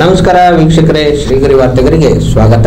ನಮಸ್ಕಾರ ವೀಕ್ಷಕರೇ ಶ್ರೀಗರಿ ವಾರ್ತೆಗರಿಗೆ ಸ್ವಾಗತ.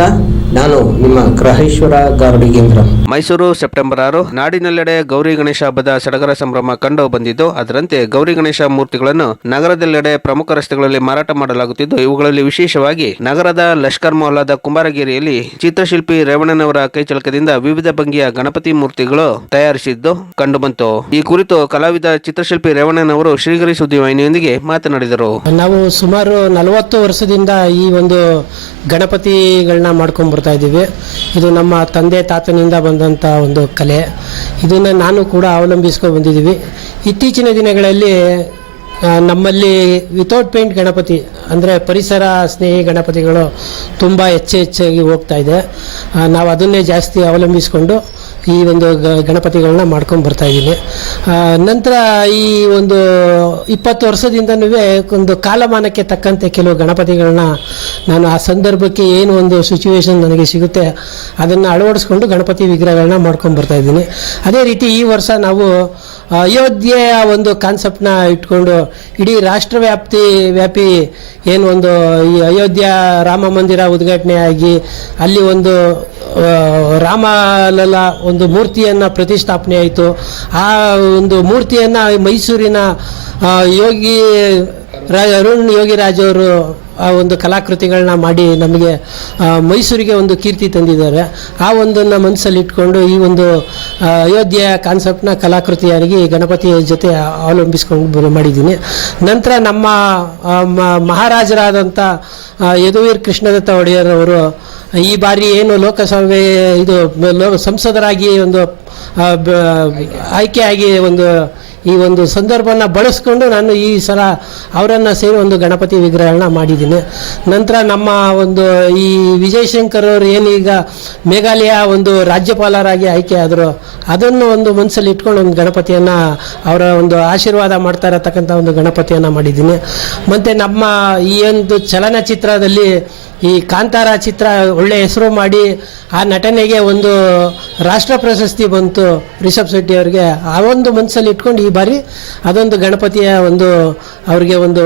ನಾನು ನಿಮ್ಮ ಗ್ರಹೇಶ್ವರ ಗಾರ್ಡಿಗೇಂದ್ರ ಮೈಸೂರು ಸೆಪ್ಟೆಂಬರ್ ಆರು ನಾಡಿನೆಲ್ಲೆಡೆ ಗೌರಿ ಗಣೇಶ ಹಬ್ಬದ ಸಡಗರ ಸಂಭ್ರಮ ಕಂಡು ಬಂದಿದ್ದು ಅದರಂತೆ ಗೌರಿ ಗಣೇಶ ಮೂರ್ತಿಗಳನ್ನು ನಗರದೆಲ್ಲೆಡೆ ಪ್ರಮುಖ ರಸ್ತೆಗಳಲ್ಲಿ ಮಾರಾಟ ಮಾಡಲಾಗುತ್ತಿದ್ದು ಇವುಗಳಲ್ಲಿ ವಿಶೇಷವಾಗಿ ನಗರದ ಲಷ್ಕರ್ ಮೊಹಲ್ಲಾದ ಕುಂಬಾರಗಿರಿಯಲ್ಲಿ ಚಿತ್ರಶಿಲ್ಪಿ ರೇವಣ್ಣನವರ ಕೈಚಳಕದಿಂದ ವಿವಿಧ ಭಂಗಿಯ ಗಣಪತಿ ಮೂರ್ತಿಗಳು ತಯಾರಿಸಿದ್ದು ಕಂಡುಬಂತು ಈ ಕುರಿತು ಕಲಾವಿದ ಚಿತ್ರಶಿಲ್ಪಿ ರೇವಣ್ಣನವರು ಶ್ರೀಗರಿ ಸುದ್ದಿವಾಹಿನಿಯೊಂದಿಗೆ ಮಾತನಾಡಿದರು. ನಾವು ಸುಮಾರು ನಲವತ್ತು ವರ್ಷದಿಂದ ಈ ಒಂದು ಗಣಪತಿಗಳನ್ನ ಮಾಡ್ಕೊಂಡು ಬರ್ತಾ ಇದ್ದೀವಿ. ಇದು ನಮ್ಮ ತಂದೆ ತಾತನಿಂದ ಬಂದಂಥ ಒಂದು ಕಲೆ. ಇದನ್ನು ನಾನು ಕೂಡ ಅವಲಂಬಿಸ್ಕೊಂಡು ಬಂದಿದ್ದೀವಿ. ಇತ್ತೀಚಿನ ದಿನಗಳಲ್ಲಿ ನಮ್ಮಲ್ಲಿ ವಿತೌಟ್ ಪೇಂಟ್ ಗಣಪತಿ, ಅಂದರೆ ಪರಿಸರ ಸ್ನೇಹಿ ಗಣಪತಿಗಳು ತುಂಬ ಹೆಚ್ಚು ಹೆಚ್ಚಾಗಿ ಹೋಗ್ತಾ ಇದೆ. ನಾವು ಅದನ್ನೇ ಜಾಸ್ತಿ ಅವಲಂಬಿಸಿಕೊಂಡು ಈ ಒಂದು ಗಣಪತಿಗಳನ್ನ ಮಾಡ್ಕೊಂಡು ಬರ್ತಾ ಇದ್ದೀನಿ. ನಂತರ ಈ ಒಂದು ಇಪ್ಪತ್ತು ವರ್ಷದಿಂದನೂ ಒಂದು ಕಾಲಮಾನಕ್ಕೆ ತಕ್ಕಂತೆ ಕೆಲವು ಗಣಪತಿಗಳನ್ನ ನಾನು ಆ ಸಂದರ್ಭಕ್ಕೆ ಏನು ಒಂದು ಸಿಚುವೇಶನ್ ನನಗೆ ಸಿಗುತ್ತೆ, ಅದನ್ನು ಅಳವಡಿಸ್ಕೊಂಡು ಗಣಪತಿ ವಿಗ್ರಹಗಳನ್ನ ಮಾಡ್ಕೊಂಡು ಬರ್ತಾ ಇದ್ದೀನಿ. ಅದೇ ರೀತಿ ಈ ವರ್ಷ ನಾವು ಅಯೋಧ್ಯೆಯ ಒಂದು ಕಾನ್ಸೆಪ್ಟ್ನ ಇಟ್ಕೊಂಡು ಇಡೀ ರಾಷ್ಟ್ರವ್ಯಾಪ್ತಿ ವ್ಯಾಪಿ ಏನು ಒಂದು ಈ ಅಯೋಧ್ಯೆ ರಾಮ ಮಂದಿರ ಉದ್ಘಾಟನೆ ಆಗಿ ಅಲ್ಲಿ ಒಂದು ರಾಮ ರಾಮಲಲ್ಲ ಒಂದು ಮೂರ್ತಿಯನ್ನು ಪ್ರತಿಷ್ಠಾಪನೆ ಆಯಿತು. ಆ ಒಂದು ಮೂರ್ತಿಯನ್ನು ಮೈಸೂರಿನ ಯೋಗಿ ರಾಜ ಅರುಣ್ ಯೋಗಿರಾಜ್ ಅವರು ಆ ಒಂದು ಕಲಾಕೃತಿಗಳನ್ನ ಮಾಡಿ ನಮಗೆ ಮೈಸೂರಿಗೆ ಒಂದು ಕೀರ್ತಿ ತಂದಿದ್ದಾರೆ. ಆ ಒಂದನ್ನು ಮನಸ್ಸಲ್ಲಿ ಇಟ್ಕೊಂಡು ಈ ಒಂದು ಆ, ಅಯೋಧ್ಯೆಯ ಕಾನ್ಸೆಪ್ಟ್ನ ಕಲಾಕೃತಿಯಾಗಿ ಗಣಪತಿಯ ಜೊತೆ ಅವಲಂಬಿಸ್ಕೊಂಡು ಮಾಡಿದ್ದೀನಿ. ನಂತರ ನಮ್ಮ ಮಹಾರಾಜರಾದಂಥ ಯದುವೀರ್ ಕೃಷ್ಣದತ್ತ ಒಡೆಯರ್ ಅವರು ಈ ಬಾರಿ ಏನು ಲೋಕಸಭೆ ಇದು ಸಂಸದರಾಗಿ ಒಂದು ಆಯ್ಕೆಯಾಗಿ ಒಂದು ಈ ಒಂದು ಸಂದರ್ಭನ ಬಳಸ್ಕೊಂಡು ನಾನು ಈ ಸಲ ಅವರನ್ನು ಸೇರಿ ಒಂದು ಗಣಪತಿ ವಿಗ್ರಹಗಳನ್ನ ಮಾಡಿದ್ದೀನಿ. ನಂತರ ನಮ್ಮ ಒಂದು ಈ ವಿಜಯಶಂಕರ್ ಅವರು ಏನೀಗ ಮೇಘಾಲಯ ಒಂದು ರಾಜ್ಯಪಾಲರಾಗಿ ಆಯ್ಕೆ ಆದರು, ಅದನ್ನು ಒಂದು ಮನಸ್ಸಲ್ಲಿ ಇಟ್ಕೊಂಡು ಒಂದು ಗಣಪತಿಯನ್ನು ಅವರ ಒಂದು ಆಶೀರ್ವಾದ ಮಾಡ್ತಾ ಇರತಕ್ಕಂಥ ಒಂದು ಗಣಪತಿಯನ್ನು ಮಾಡಿದ್ದೀನಿ. ಮತ್ತು ನಮ್ಮ ಈ ಒಂದು ಚಲನಚಿತ್ರದಲ್ಲಿ ಈ ಕಾಂತಾರ ಚಿತ್ರ ಒಳ್ಳೆ ಹೆಸರು ಮಾಡಿ ಆ ನಟನೆಗೆ ಒಂದು ರಾಷ್ಟ್ರ ಪ್ರಶಸ್ತಿ ಬಂತು ರಿಷಬ್ ಶೆಟ್ಟಿ ಅವರಿಗೆ. ಆ ಒಂದು ಮನಸ್ಸಲ್ಲಿ ಇಟ್ಕೊಂಡು ಈ ಬಾರಿ ಅದೊಂದು ಗಣಪತಿಯ ಒಂದು, ಅವರಿಗೆ ಒಂದು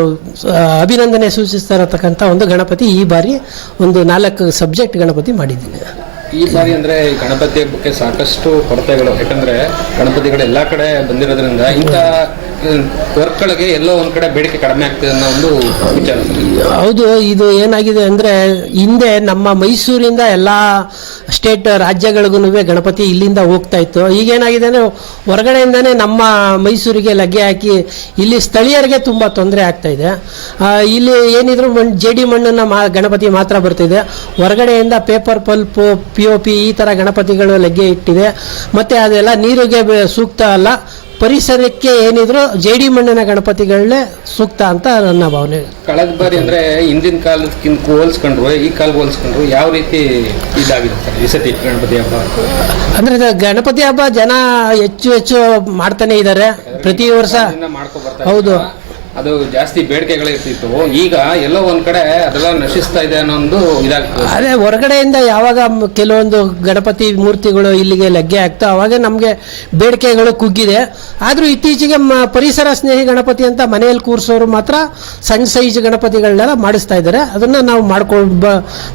ಅಭಿನಂದನೆ ಸೂಚಿಸ್ತಾ ಇರತಕ್ಕಂಥ ಒಂದು ಗಣಪತಿ ಈ ಬಾರಿ ಒಂದು ನಾಲ್ಕು ಸಬ್ಜೆಕ್ಟ್ ಗಣಪತಿ ಮಾಡಿದ್ದೀನಿ. ಈ ಬಾರಿ ಅಂದ್ರೆ ಗಣಪತಿ ಹಬ್ಬಕ್ಕೆ ಸಾಕಷ್ಟು ಕೊರತೆಗಳು. ಯಾಕಂದ್ರೆ ಗಣಪತಿಗಳು ಎಲ್ಲಾ ಕಡೆ ಬಂದಿರೋದ್ರಿಂದ ಇಂಥ ವರ್ಕ್ಗಳಿಗೆ ಎಲ್ಲೋ ಒಂದ್ ಕಡೆ ಬೇಡಿಕೆ ಕಡಿಮೆ ಆಗ್ತದೆ ಅನ್ನೋ ಒಂದು ವಿಚಾರ. ಹೌದು, ಇದು ಏನಾಗಿದೆ ಅಂದರೆ ಹಿಂದೆ ನಮ್ಮ ಮೈಸೂರಿಂದ ಎಲ್ಲ ಸ್ಟೇಟ್ ರಾಜ್ಯಗಳಿಗೂ ಗಣಪತಿ ಇಲ್ಲಿಂದ ಹೋಗ್ತಾ ಇತ್ತು. ಈಗೇನಾಗಿದೆ ಅಂದರೆ ಹೊರಗಡೆಯಿಂದನೇ ನಮ್ಮ ಮೈಸೂರಿಗೆ ಲಗ್ಗೆ ಹಾಕಿ ಇಲ್ಲಿ ಸ್ಥಳೀಯರಿಗೆ ತುಂಬ ತೊಂದರೆ ಆಗ್ತಾ ಇದೆ. ಇಲ್ಲಿ ಏನಿದ್ರು ಮಣ್ಣು ಜೇಡಿ ಮಣ್ಣನ್ನು ಗಣಪತಿ ಮಾತ್ರ ಬರ್ತಿದೆ. ಹೊರಗಡೆಯಿಂದ paper pulp, P O P ಈ ಥರ ಗಣಪತಿಗಳು ಲಗ್ಗೆ ಇಟ್ಟಿದೆ. ಮತ್ತು ಅದೆಲ್ಲ ನೀರಿಗೆ ಸೂಕ್ತ ಅಲ್ಲ. ಪರಿಸರಕ್ಕೆ ಏನಿದ್ರು ಜೇಡಿ ಮಣ್ಣಿನ ಗಣಪತಿಗಳನ್ನೇ ಸೂಕ್ತ ಅಂತ ನನ್ನ ಭಾವನೆ. ಕಳೆದ ಬಾರಿ ಅಂದ್ರೆ ಹಿಂದಿನ ಕಾಲಕ್ಕಿಂತ ಹೋಲಿಸ್ಕೊಂಡ್ರು ಈ ಕಾಲ ಹೋಲಿಸ್ಕೊಂಡ್ರು ಯಾವ ರೀತಿ ಇದಾಗಿದೆ ಸರ್ ಈ ಸತಿ ಗಣಪತಿ ಹಬ್ಬ? ಅಂದ್ರೆ ಇದು ಗಣಪತಿ ಹಬ್ಬ ಜನ ಹೆಚ್ಚು ಹೆಚ್ಚು ಮಾಡ್ತಾನೆ ಇದ್ದಾರೆ ಪ್ರತಿ ವರ್ಷ ಹೌದು. ಅದು ಜಾಸ್ತಿ ಬೇಡಿಕೆಗಳಿರ್ತಿತ್ತು ಈಗ ಎಲ್ಲೋ ಒಂದ್ ಕಡೆ ಅದೆಲ್ಲ ನಶಿಸ್ತಾ ಇದೆ ಅನ್ನೋ ಒಂದು ಇದಾಗ್ತದೆ. ಅದೇ ಹೊರಗಡೆಯಿಂದ ಯಾವಾಗ ಕೆಲವೊಂದು ಗಣಪತಿ ಮೂರ್ತಿಗಳು ಇಲ್ಲಿಗೆ ಲಗ್ಗೆ ಆಗ್ತಾ ಅವಾಗ ನಮಗೆ ಬೇಡಿಕೆಗಳು ಕುಗ್ಗಿದೆ. ಆದರೂ ಇತ್ತೀಚೆಗೆ ಪರಿಸರ ಸ್ನೇಹಿ ಗಣಪತಿ ಅಂತ ಮನೆಯಲ್ಲಿ ಕೂರಿಸೋರು ಮಾತ್ರ ಸಣ್ಣ ಸೈಜ್ ಗಣಪತಿಗಳನ್ನೆಲ್ಲ ಮಾಡಿಸ್ತಾ ಇದ್ದಾರೆ. ಅದನ್ನ ನಾವು ಮಾಡ್ಕೊಂಡು ಬ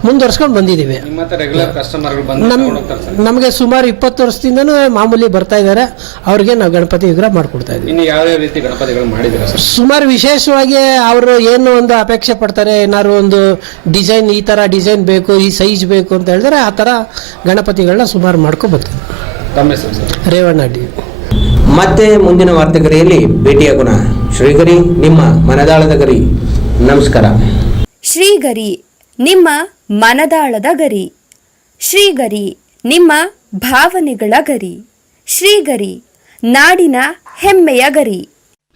ಮುಂದುವರ್ಸ್ಕೊಂಡು ಬಂದಿದ್ದೀವಿ. ರೆಗ್ಯುಲರ್ ಕಸ್ಟಮರ್ಗಳು ಬಂದು ನಮಗೆ ಸುಮಾರು ಇಪ್ಪತ್ತು ವರ್ಷದಿಂದನೂ ಮಾಮೂಲಿ ಬರ್ತಾ ಇದ್ದಾರೆ. ಅವ್ರಿಗೆ ನಾವು ಗಣಪತಿ ವಿಗ್ರಹ ಮಾಡ್ಕೊಡ್ತಾ ಇದ್ದೀವಿ. ಇನ್ನು ಯಾವ್ಯಾವ ರೀತಿ ಗಣಪತಿಗಳು ಮಾಡಿದ್ದೀರಾ ಸರ್? ಸುಮಾರು ವಿಶೇಷವಾಗಿ ಅವರು ಏನು ಒಂದು ಅಪೇಕ್ಷೆ ಪಡ್ತಾರೆ ಏನಾದ್ರು ಒಂದು ಡಿಸೈನ್ ಈ ಥರ ಡಿಸೈನ್ ಬೇಕು ಈ ಸೈಜ್ ಬೇಕು ಅಂತ ಹೇಳಿದ್ರೆ ಆ ಥರ ಗಣಪತಿಗಳನ್ನ ಸುಮಾರು ಮಾಡ್ಕೊ ಬರ್ತೀವಿ ತಮ್ಮ ಹೆಸರು ಸರ್? ರೇವಣ್ಣ ಅಡ್ಡಿ ಮತ್ತೆ ಮುಂದಿನ ವಾರ್ತೆಗರಿಯಲ್ಲಿ ಭೇಟಿಯಾಗೋಣ ಶ್ರೀಗರಿ ನಿಮ್ಮ ಮನದಾಳದ ಗರಿ. ನಮಸ್ಕಾರ. ಶ್ರೀಗರಿ ನಿಮ್ಮ ಮನದಾಳದ ಗರಿ. ಶ್ರೀಗರಿ ನಿಮ್ಮ ಭಾವನೆಗಳ ಗರಿ. ಶ್ರೀಗರಿ ನಾಡಿನ ಹೆಮ್ಮೆಯ ಗರಿ.